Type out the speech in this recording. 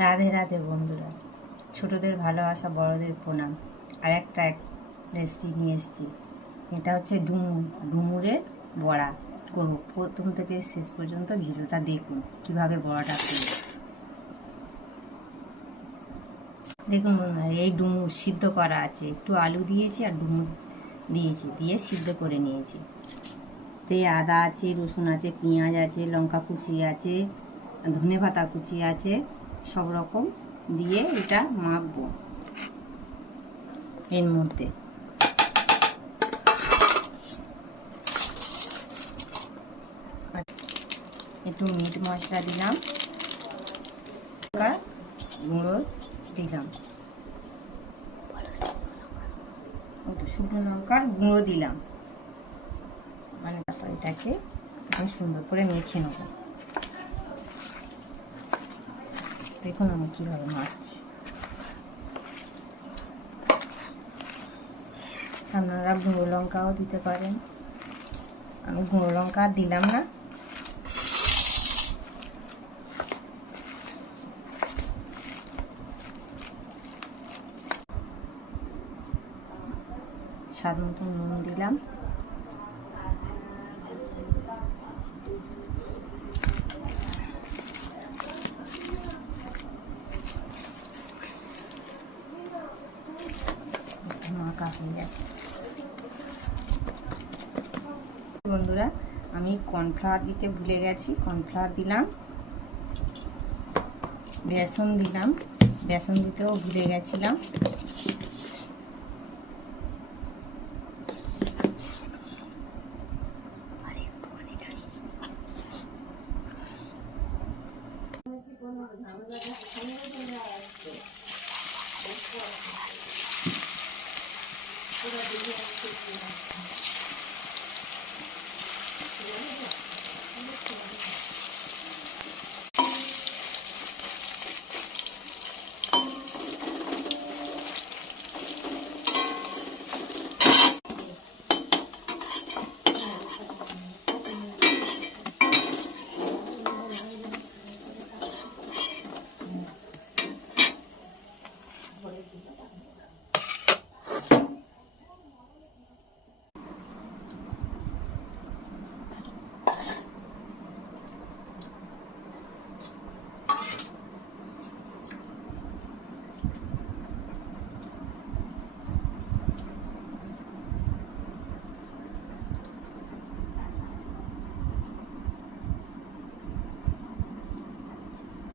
রাধে রাধে বন্ধুরা, ছোটদের ভালোবাসা, বড়দের প্রণাম। আর একটা রেসিপি নিয়ে এসেছি। এটা হচ্ছে ডুমুরের বড়া করবো। প্রথম থেকে শেষ পর্যন্ত ভিডিওটা দেখুন কিভাবে বড়াটা করব। দেখুন বন্ধুরা, এই ডুমুর সিদ্ধ করা আছে, একটু আলু দিয়েছি আর ডুমুর দিয়েছি, দিয়ে সিদ্ধ করে নিয়েছি। তে আদা আছে, রসুন আছে, পেঁয়াজ আছে, লঙ্কা কুচি আছে, ধনেপাতা কুচি আছে, সব রকম দিয়ে এটা মাখবো এর মধ্যে। একটু মিট মশলা দিলাম, গুঁড়ো দিলাম, শুকনো লঙ্কার গুঁড়ো দিলাম, মানে তারপর এটাকে আমি সুন্দর করে মেখে নেব। দেখুন আমি কীভাবে মাখছি। আপনারা গুঁড়ো লঙ্কাও দিতে পারেন, আমি গুঁড়ো লঙ্কা দিলাম না। স্বাদ মতো নুন দিলাম, মাখা হয়ে গেছে। বন্ধুরা, আমি কর্নফ্লাওয়ার দিতে ভুলে গেছি, কর্নফ্লাওয়ার দিলাম, বেসন দিলাম, বেসন দিতেও ভুলে গেছিলাম।